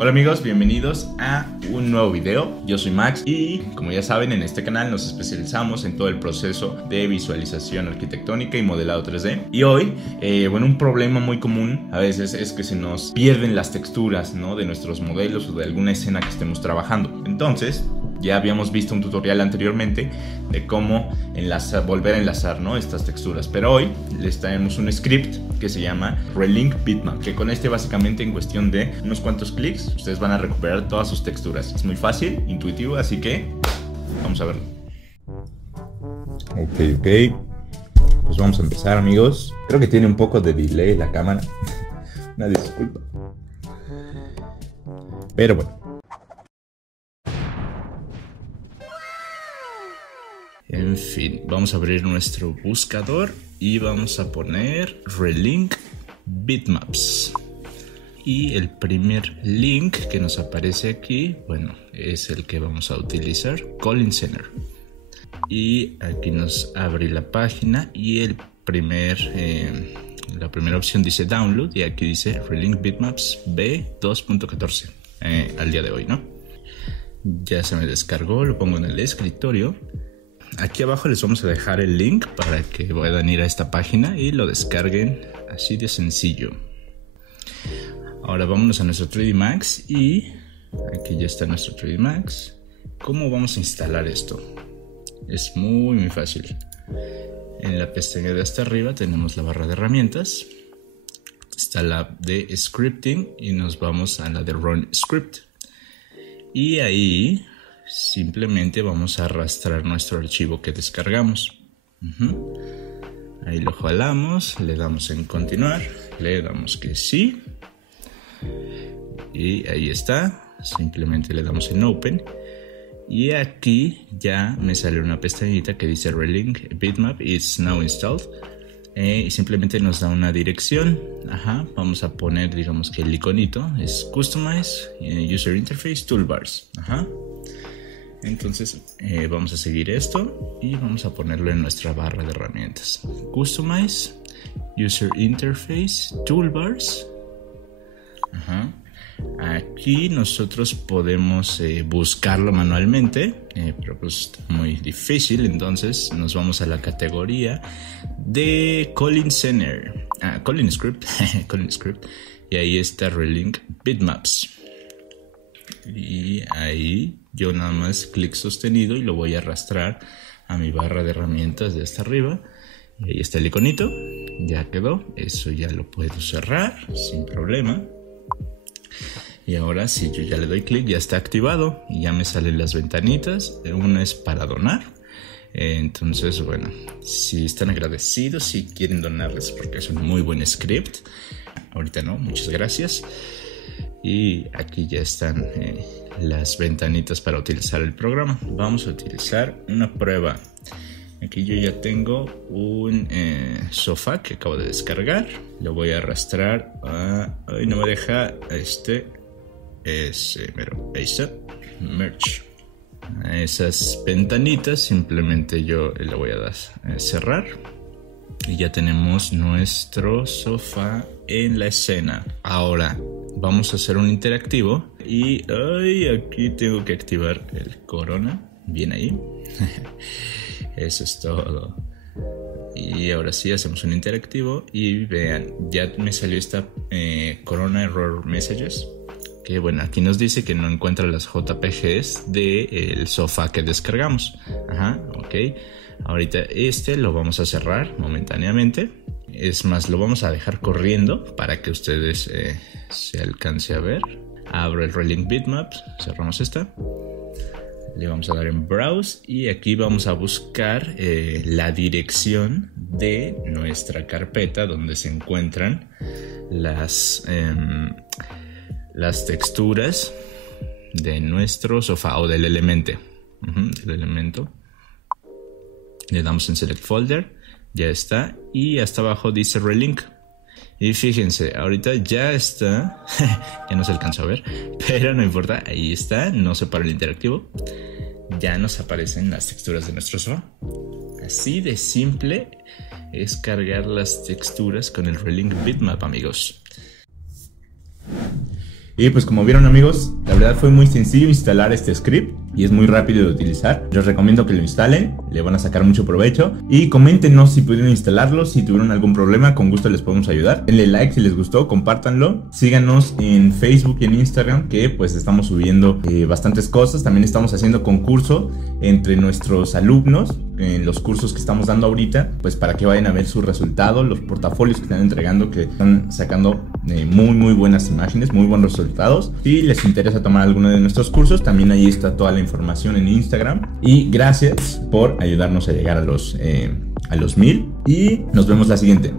Hola amigos, bienvenidos a un nuevo video. Yo soy Max y como ya saben, en este canal nos especializamos en todo el proceso de visualización arquitectónica y modelado 3D. Y hoy, un problema muy común a veces es que se nos pierden las texturas, ¿no?, de nuestros modelos o de alguna escena que estemos trabajando. Entonces, ya habíamos visto un tutorial anteriormente de cómo volver a enlazar, ¿no?, estas texturas. Pero hoy les traemos un script que se llama Relink Bitmap, que con este básicamente en cuestión de unos cuantos clics ustedes van a recuperar todas sus texturas. Es muy fácil, intuitivo, así que vamos a verlo. Ok. Pues vamos a empezar, amigos. Creo que tiene un poco de delay la cámara. Una disculpa. Pero bueno. En fin, vamos a abrir nuestro buscador y vamos a poner Relink Bitmaps. Y el primer link que nos aparece aquí, bueno, es el que vamos a utilizar, Colin Center. Y aquí nos abre la página y la primera opción dice Download y aquí dice Relink Bitmaps B2.14 al día de hoy, ¿no? Ya se me descargó, lo pongo en el escritorio. Aquí abajo les vamos a dejar el link para que puedan ir a esta página y lo descarguen así de sencillo. Ahora vámonos a nuestro 3D Max y aquí ya está nuestro 3D Max. ¿Cómo vamos a instalar esto? Es muy fácil. En la pestaña de hasta arriba tenemos la barra de herramientas. Está la de Scripting y nos vamos a la de Run Script. Y ahí simplemente vamos a arrastrar nuestro archivo que descargamos. Ahí lo jalamos, le damos en continuar, le damos que sí. Y ahí está, simplemente le damos en Open. Y aquí ya me sale una pestañita que dice Relink Bitmap is now installed. Y simplemente nos da una dirección. Vamos a poner, digamos que el iconito es Customize User Interface Toolbars. Entonces vamos a seguir esto y vamos a ponerlo en nuestra barra de herramientas. Customize User Interface Toolbars. Aquí nosotros podemos buscarlo manualmente, pero pues está muy difícil. Entonces nos vamos a la categoría de Colin Center, Colin Script, Colin Script, y ahí está Relink Bitmaps. Y ahí yo nada más clic sostenido y lo voy a arrastrar a mi barra de herramientas de hasta arriba. Y ahí está el iconito, ya quedó. Eso ya lo puedo cerrar sin problema. Y ahora si yo ya le doy clic, ya está activado y ya me salen las ventanitas. Una es para donar. Entonces, bueno, si están agradecidos, si quieren donarles porque es un muy buen script. Ahorita no, muchas gracias. Y aquí ya están las ventanitas para utilizar el programa. Vamos a utilizar una prueba. Aquí yo ya tengo un sofá que acabo de descargar. Lo voy a arrastrar Ay, no me deja ahí está, merge. A esas ventanitas simplemente yo le voy a dar cerrar. Y ya tenemos nuestro sofá en la escena. Ahora vamos a hacer un interactivo. Y aquí tengo que activar el corona. Bien ahí. Eso es todo. Y ahora sí hacemos un interactivo. Y vean, ya me salió esta corona error messages. Que bueno, aquí nos dice que no encuentra las JPGs del sofá que descargamos. Ok. Ahorita lo vamos a cerrar momentáneamente. Es más, lo vamos a dejar corriendo para que ustedes se alcance a ver. Abro el Relink Bitmaps, cerramos esta. Le vamos a dar en Browse y aquí vamos a buscar la dirección de nuestra carpeta donde se encuentran las texturas de nuestro sofá o del elemento. Del elemento. Le damos en Select Folder, ya está, y hasta abajo dice Relink. Y fíjense, ahorita ya está, ya no se alcanzó a ver, pero no importa, ahí está, no se para el interactivo. Ya nos aparecen las texturas de nuestro sofá. Así de simple es cargar las texturas con el Relink Bitmap, amigos. Y pues como vieron amigos, la verdad fue muy sencillo instalar este script y es muy rápido de utilizar. Les recomiendo que lo instalen, le van a sacar mucho provecho. Y coméntenos si pudieron instalarlo, si tuvieron algún problema, con gusto les podemos ayudar. Denle like si les gustó, compártanlo. Síganos en Facebook y en Instagram, que pues estamos subiendo bastantes cosas. También estamos haciendo concurso entre nuestros alumnos en los cursos que estamos dando ahorita, pues para que vayan a ver su resultado, los portafolios que están entregando, que están sacando muy buenas imágenes, muy buenos resultados. Si les interesa tomar alguno de nuestros cursos, también ahí está toda la información en Instagram. Y gracias por ayudarnos a llegar a los 1000 y nos vemos la siguiente.